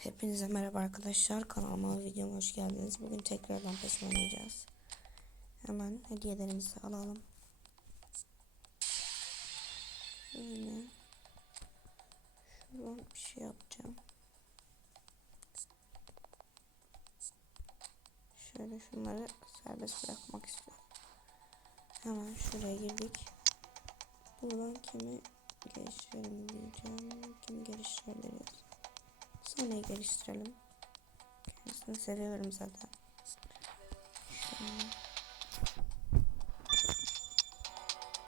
Hepinize merhaba arkadaşlar. Kanalıma videoma hoş geldiniz. Bugün tekrardan PES oynayacağız. Hemen hediyelerimizi alalım. Şöyle. Şuradan bir şey yapacağım. Şöyle şunları serbest bırakmak istiyorum. Hemen şuraya girdik. Buradan kimi geliştirelim diyeceğim. Kimi geliştirebiliriz? Sonrayı geliştirelim. Kendisini seviyorum zaten.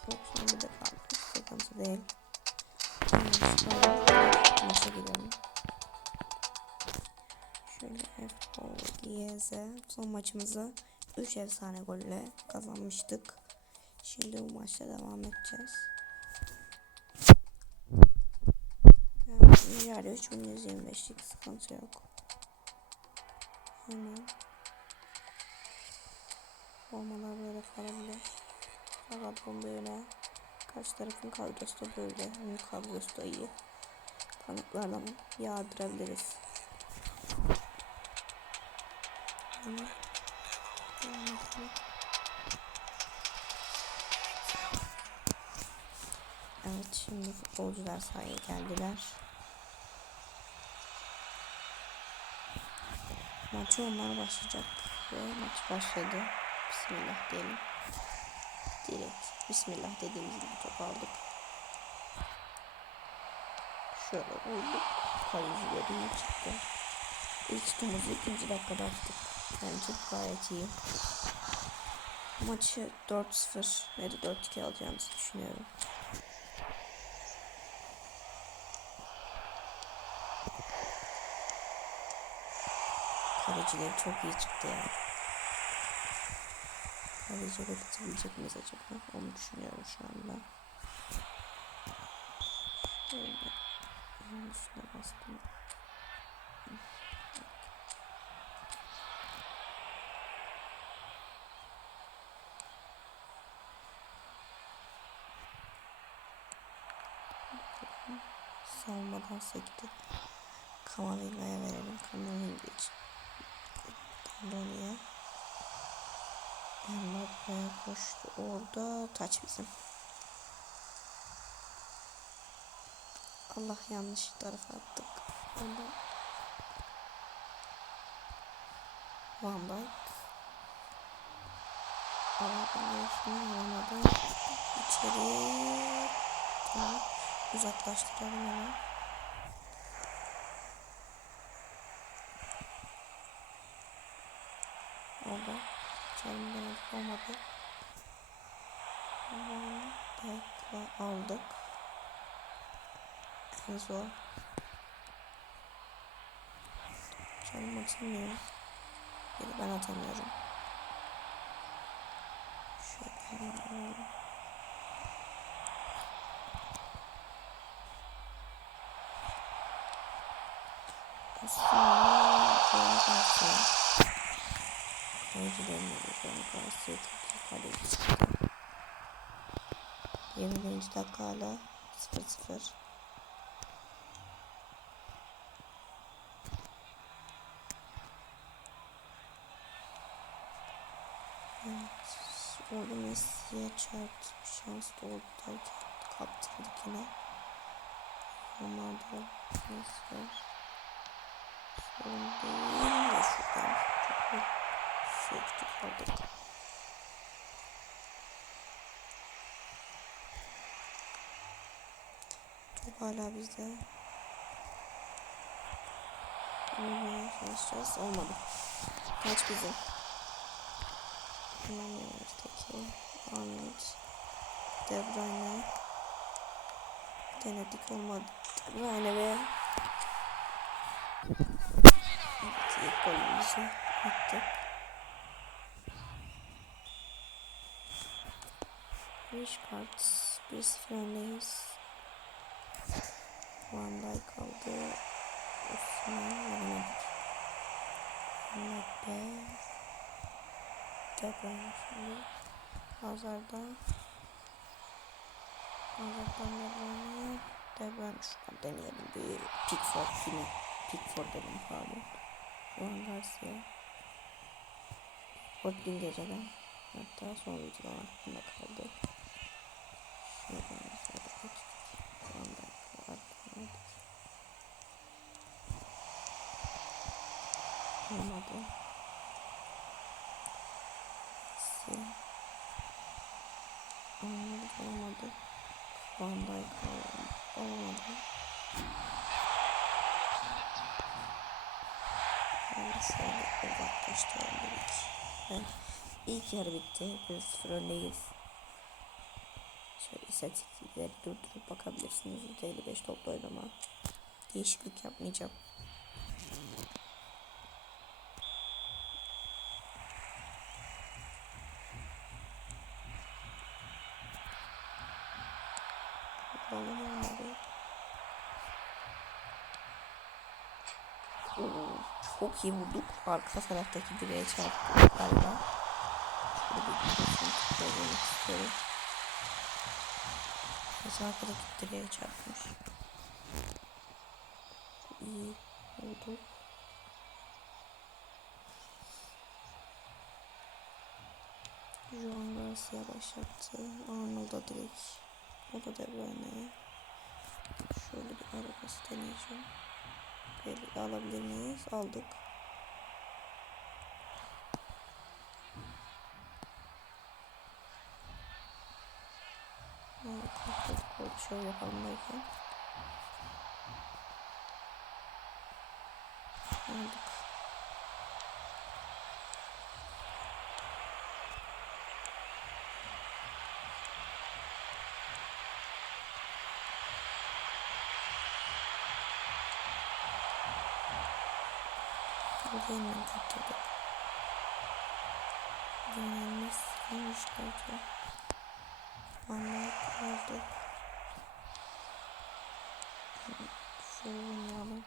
Son bir de kaldı. Sıkıntı değil. Maça girelim. Şöyle FOGZ son maçımızı 3 efsane golle kazanmıştık. Şimdi bu maçta devam edeceğiz. Milyar 3125'lik sıkıntı yok. Hemen. Formalar böyle kalabilir. Bu böyle. Karşı tarafın kadrosu da böyle. Onun kadrosu da iyi. Kanatlardan yağdırabiliriz. Evet şimdi futbolcular sahaya geldiler. Maçı onlar başlayacak ve maç başladı. Bismillah diyelim. Direkt Bismillah dediğimiz gibi top aldık. Şöyle vurduk. Kaleci yerine çıktı. İlk şutumuzu ikinci dakikada attık. Bence gayet iyi. Maçı 4-0 ya da 4-2 alacağımızı düşünüyorum. Kalecileri çok iyi çıktı ya. Kaleci gol atabilecek miyiz acaba? Onu düşünüyorum şu anda. Şöyle. Yanlışına bastım. Savunmadan sekti. Kamalinga'ya verelim. Kamalinga için. Dondoni'ye. Mbappe'ye koştu. Orada taç bizim. Allah yanlış tarafa attık. Orada. Van Dijk. Alabiliyorsun. Alamadı. İçeri. Tamam. Uzaklaştıralım hemen. Orada. Çalım denedik olmadı. Dijk'la aldık. Enzo. Çalım atılmıyor. Ya da ben atamıyorum. Şöyle. Aslında şöyle Oyuncuların oyuncuların karşısıya çok iyi kaleci çıktı. 21. dakika hala 0-0. Evet. Orada Messi'ye çarptı. Bir şans da oradayken kaptırdık yine. Onlar da Messi var. Sorun değil de şuradan topu yoktur. Oradaki. Top hala bizde. Oynamaya çalışacağız. Olmadı. Kaç bizim. Hemen yanımızdaki Ahmet. Debrayne. Denedik olmadı. Debrayne ve Evet, ilk golümüzü attı. 5 kart. 1-0 öndeyiz. Van Dijk aldı. Osman veremedik. Mbappe. De Bruyne şimdi. Hazard'a. Hazard'dan De Bruyne. De Bruyne şuradan deneyelim. Bir Pickford yine. Pickford dedim pardon. Juan Garcia. Pickford dün geceden. Hatta son videolar hakkında kaldı. Van Dijk olmadı. Şöyle uzaklaştıralım dedik. Evet. İlk yarı bitti. 1-0 öndeyiz. Şöyle istatistikleri durdurup bakabilirsiniz. %55 toplu oynama. Değişiklik yapmayacağım. Balon olmadı. Oo, çok iyi vurduk. Arka taraftaki direğe çarptık galiba. Şöyle bir söylemek istiyorum. Mesela arkadaki direğe çarpmış. İyi oldu. Juan Garcia başlattı. Arnold'a direkt. O da De Bruyne'ye. Şöyle bir arabası deneyeceğim. Böyle alabilir miyiz? Aldık. Kalktık. Böyle şöyle yapalım derken. Aldık. Burada yeniden kaptırdık. Dinlenmez sonuçlarda. Anlayıp aldık. Şöyle oynayalım.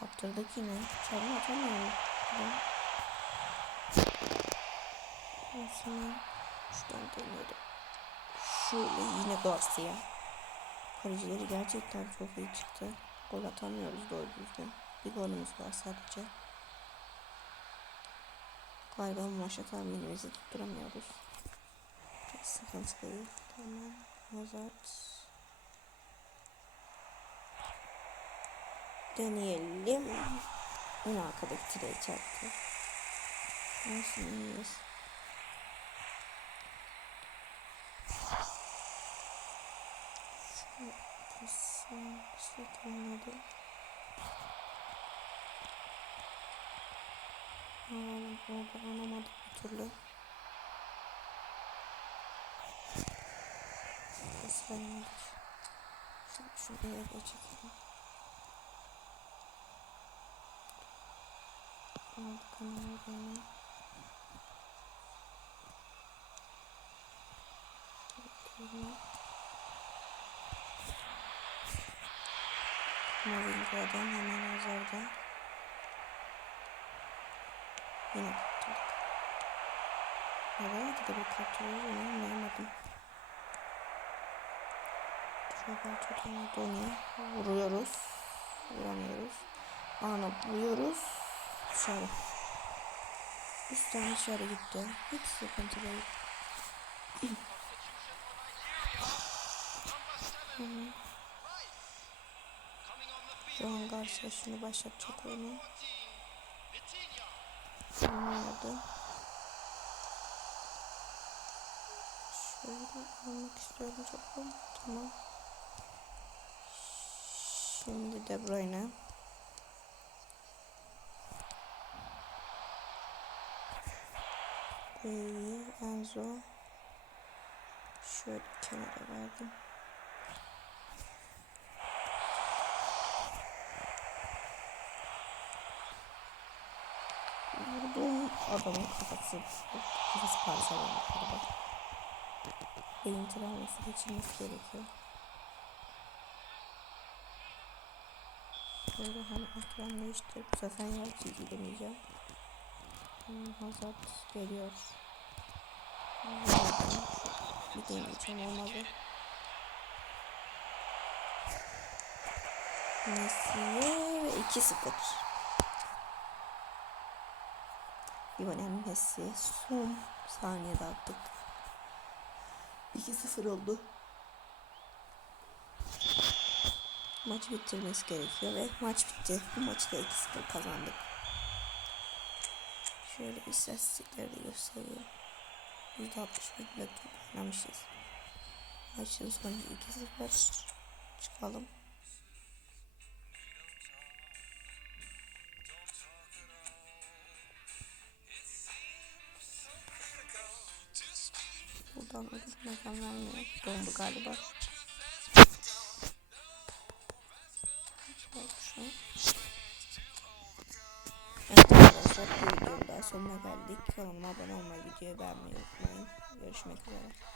Kaptırdık yine. Çalma atamıyorum. Aslında şuradan deneyelim. Şöyle yine Garcia. Kalecileri gerçekten çok iyi çıktı. Gol atamıyoruz doğru düzgün. Bir golümüz var sadece. Galiba bu maçta tahminimizi tutturamıyoruz. Çok sıkıntılıyız. Tamam. Hazard. Deneyelim. Yine arkadaki direği çarptı. Nasıl iyiyiz? Şu pozisyon işte olmadı. Alalım orada anlamadık bir türlü. Göstermedik. Şimdi şunu yere çekelim. Aldık onu yerine. Yerine. Mourinho'dan hemen hazırda. Yine iki de bir kaptırıyoruz onu anlayamadım. Roberto Donadoni vuruyoruz. Vuramıyoruz. Ana vuruyoruz. Dışarı. Üstten dışarı gitti. Hiç sıkıntı değil. Hı Juan Garcia şimdi başlatacak oyunu. Olmadı. Şöyle almak istiyorum çok Tamam. Şimdi De Bruyne. Bu iyi. Enzo. Şöyle kenara verdim. Vurduğum adamın kafası kafası parçalandı galiba. Beyin travması geçirmesi gerekiyor. Böyle hani ekran değiştirip sefer yer çizgilemeyeceğim. Hmm, Hazard geliyor. Bir deneyeceğim olmadı. Messi'ye ve 2-0. Lionel Messi son saniyede attık. 2-0 oldu. Maçı bitirmesi gerekiyor ve maç bitti. Bu maçı da 2-0 kazandık. Şöyle istatistikleri de göstereyim. %61 ile top oynamışız. Maçın sonucu 2-0. Çıkalım. Buradan ödül mekan vermiyor. Dondu galiba. Evet arkadaşlar bu videonun sonuna geldik. Kanalıma abone olmayı, videoyu beğenmeyi unutmayın. Görüşmek üzere.